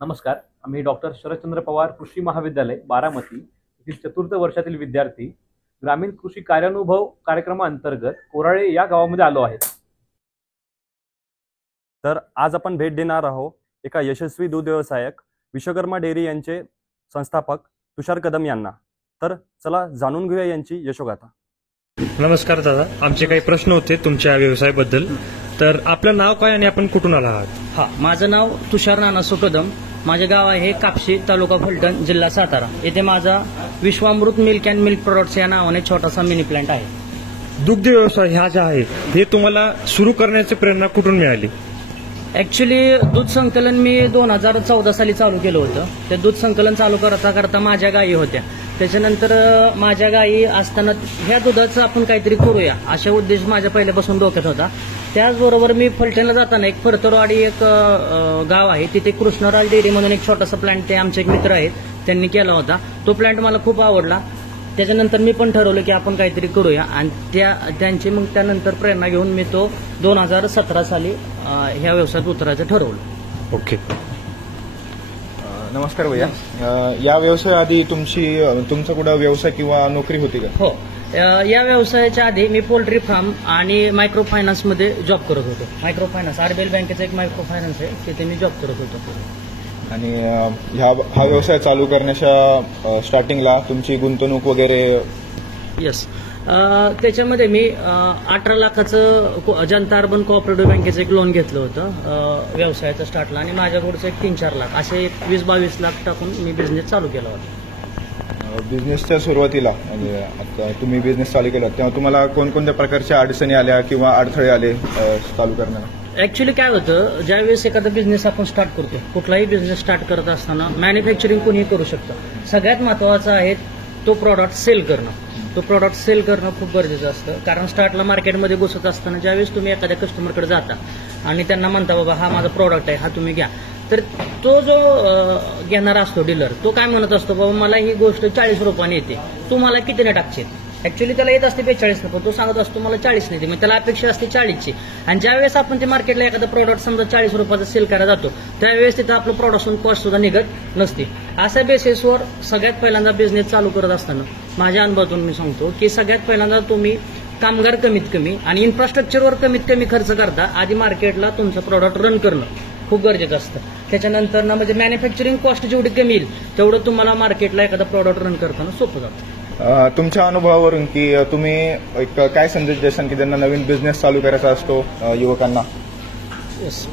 नमस्कार. आम्ही डॉक्टर शरदचंद्र पवार कृषी महाविद्यालय बारामती येथील चतुर्थ वर्षातील विद्यार्थी ग्रामीण कृषी कार्यानुभव कार्यक्रमाअंतर्गत कोराळे या गावामध्ये आलो आहे. तर आज आपण भेट देणार आहोत एका यशस्वी दूध व्यवसायक विश्वकर्मा डेअरी यांचे संस्थापक तुषार कदम यांना. तर चला जाणून घेऊया यांची यशोगाथा. नमस्कार दादा, आमचे काही प्रश्न होते तुमच्या व्यवसायाबद्दल. तर आपलं नाव काय आणि आपण कुठून आला आहात? माझं नाव तुषार नानासो कदम. माझे गाव आहे कापशी, तालुका फलटण, जिल्हा सातारा. येथे माझा विश्वामृत मिल्क अँड मिल्क प्रोडक्ट्स या नावाने छोटासा मिनी प्लांट आहे. दुग्ध व्यवसाय हा जे आहे हे तुम्हाला सुरू करण्याची प्रेरणा कुठून मिळाली? ऍक्च्युली दूध संकलन मी 2014 साली चालू केलं होतं. ते दूध संकलन चालू करता करता माझ्या गायी होत्या. त्याच्यानंतर माझ्या गायी असताना ह्या दुधाचं आपण काहीतरी करूया अशा उद्देश माझ्या पहिल्यापासून डोक्यात होता. त्याचबरोबर मी फलटणला जाताना एक फरतरवाडी एक गाव आहे, तिथे कृष्णराज डेअरी म्हणून एक छोटासा प्लांट, ते आमचे एक मित्र आहेत त्यांनी केला होता. तो प्लांट मला खूप आवडला. त्याच्यानंतर मी पण ठरवलं की आपण काहीतरी करूया आणि त्यांची मग त्यानंतर प्रेरणा घेऊन मी तो 2017 साली ह्या व्यवसायात उतरायचं ठरवलं. ओके. नमस्कार भैया. या व्यवसायाआधी तुमचा कुठं व्यवसाय किंवा नोकरी होती का? हो, या व्यवसायाच्या आधी मी पोल्ट्री फार्म आणि मायक्रो फायनान्समध्ये जॉब करत होतो. मायक्रो फायनान्स आरबीएल बँकेचा एक मायक्रो फायनान्स आहे, तिथे मी जॉब करत होतो. आणि हा व्यवसाय चालू करण्याच्या स्टार्टिंगला तुमची गुंतवणूक वगैरे? येस, त्याच्यामध्ये मी 18 लाखाचं जनता अर्बन कोऑपरेटिव्ह बँकेचं एक लोन घेतलं होतं व्यवसायाच्या स्टार्टला, आणि माझ्या पुढचं एक 3-4 लाख असे 20-22 लाख टाकून मी बिझनेस चालू केला होता. बिझनेसच्या सुरुवातीला म्हणजे आता तुम्ही बिझनेस चालू केला तेव्हा तुम्हाला कोणकोणत्या प्रकारच्या अडचणी आल्या किंवा अडथळे आले चालू करण्याला? ऍक्च्युली काय होतं, ज्यावेळेस एखादा बिझनेस आपण स्टार्ट करतो, कुठलाही बिझनेस स्टार्ट करत असताना मॅन्युफॅक्चरिंग कोणीही करू शकतं. सगळ्यात महत्वाचं आहे तो प्रॉडक्ट सेल करणं. तो प्रॉडक्ट सेल करणं खूप गरजेचं असतं. कारण स्टार्टला मार्केटमध्ये घुसत असताना ज्यावेळेस तुम्ही एखाद्या कस्टमरकडे जाता आणि त्यांना म्हणता बाबा हा माझा प्रॉडक्ट आहे, हा तुम्ही घ्या, तर तो जो घेणारा असतो डीलर, तो काय म्हणत असतो, बाबा मला ही गोष्ट 40 रुपयाने येते, तू मला कितीने टाकशील? ऍक्च्युली त्याला येत असते 42 रुपये, तो सांगत असतो मला 40 नाही, मग त्याला अपेक्षा असते 40ची. आणि ज्यावेळेस आपण ते मार्केटला एखादा प्रॉडक्ट समजा 40 रुपयाचा सेल करायला जातो, त्यावेळेस तिथं आपलं प्रोडक्शन कॉस्ट सुद्धा निघत नसते. अशा बेसिसवर सगळ्यात पहिल्यांदा बिझनेस चालू करत असताना माझ्या अनुभवातून मी सांगतो की सगळ्यात पहिल्यांदा तुम्ही कामगार कमीत कमी आणि इन्फ्रास्ट्रक्चरवर कमीत कमी खर्च करता आधी मार्केटला तुमचं प्रॉडक्ट रन करणं खूप गरजेचं असतं. त्याच्यानंतर ना म्हणजे मॅन्युफॅक्चरिंग कॉस्ट जेवढी कमी येईल तेवढं तुम्हाला मार्केटला एखादा प्रॉडक्ट रन करताना सोपं जातं. तुमच्या अनुभवावरून की तुम्ही एक काय संदेश द्याल की ज्यांना नवीन बिझनेस चालू करायचा असतो युवकांना? येस,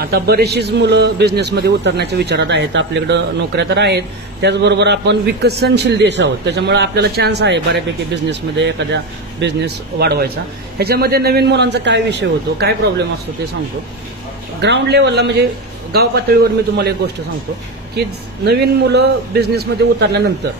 आता बरेचशीच मुलं बिझनेसमध्ये उतरण्याच्या विचारात आहेत. आपल्याकडं नोकऱ्या तर आहेत, त्याचबरोबर आपण विकसनशील देश आहोत, त्याच्यामुळे आपल्याला चान्स आहे बऱ्यापैकी बिझनेसमध्ये एखाद्या बिझनेस वाढवायचा. ह्याच्यामध्ये नवीन मुलांचा काय विषय होतो, काय प्रॉब्लेम असतो ते सांगतो. ग्राउंड लेवलला म्हणजे गाव पातळीवर मी तुम्हाला एक गोष्ट सांगतो की नवीन मुलं बिझनेसमध्ये उतरल्यानंतर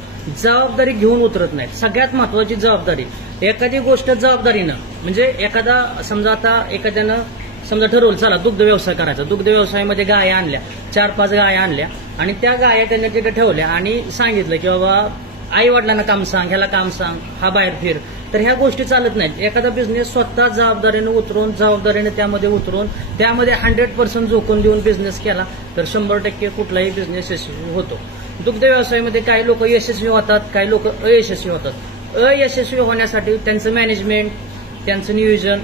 जबाबदारी घेऊन उतरत नाहीत. सगळ्यात महत्वाची जबाबदारी, एखादी गोष्ट जबाबदारीनं, म्हणजे एखादा समजा आता एखाद्यानं समजा ठरवलं चला दुग्ध व्यवसाय करायचा, दुग्ध व्यवसायामध्ये गाया आणल्या, 4-5 गाया आणल्या आणि त्या गाया त्यांनी तिथे ठेवल्या आणि सांगितलं की बाबा आई वडिलांना काम सांग, ह्याला काम सांग, हा बाहेर फिर, तर ह्या गोष्टी चालत नाहीत. एखादा बिझनेस स्वतः जबाबदारीनं उतरून, जबाबदारीने त्यामध्ये उतरून, त्यामध्ये 100% झोकून देऊन बिझनेस केला तर 100% कुठलाही बिझनेस यशस्वी होतो. दुग्ध व्यवसायामध्ये काही लोक यशस्वी होतात, काही लोक अयशस्वी होतात. अयशस्वी होण्यासाठी त्यांचं मॅनेजमेंट, त्यांचं नियोजन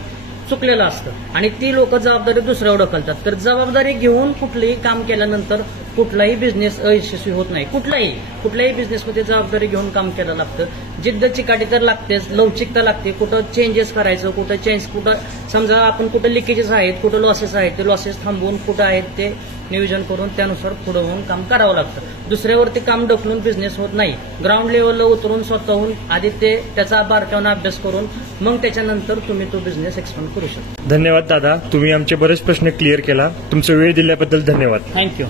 चुकलेलं असतं आणि ती लोक जबाबदारी दुसऱ्यावर ढकलतात. तर जबाबदारी घेऊन कुठलंही काम केल्यानंतर कुठलाही बिझनेस अयशस्वी होत नाही. कुठल्याही बिझनेसमध्ये जबाबदारी घेऊन काम करायला लागतं. जिद्द चिकाटी तर लागतेच, लवचिकता लागते. कुठं चेंजेस करायचं, कुठं समजा आपण कुठं लिकेजेस आहेत, कुठं लॉसेस आहेत, ते लॉसेस थांबवून कुठं आहेत ते नियोजन करून त्यानुसार पुढे होऊन काम करावं लागतं. दुसऱ्यावरती काम ढकलून बिझनेस होत नाही. ग्राउंड लेवलला उतरून स्वतःहून आधी त्याचा बारकाईने अभ्यास करून मग त्याच्यानंतर तुम्ही तो बिझनेस एक्सपांड करू शकता. धन्यवाद दादा, तुम्ही आमचे बरेच प्रश्न क्लिअर केला. तुमचा वेळ दिल्याबद्दल धन्यवाद. थँक्यू.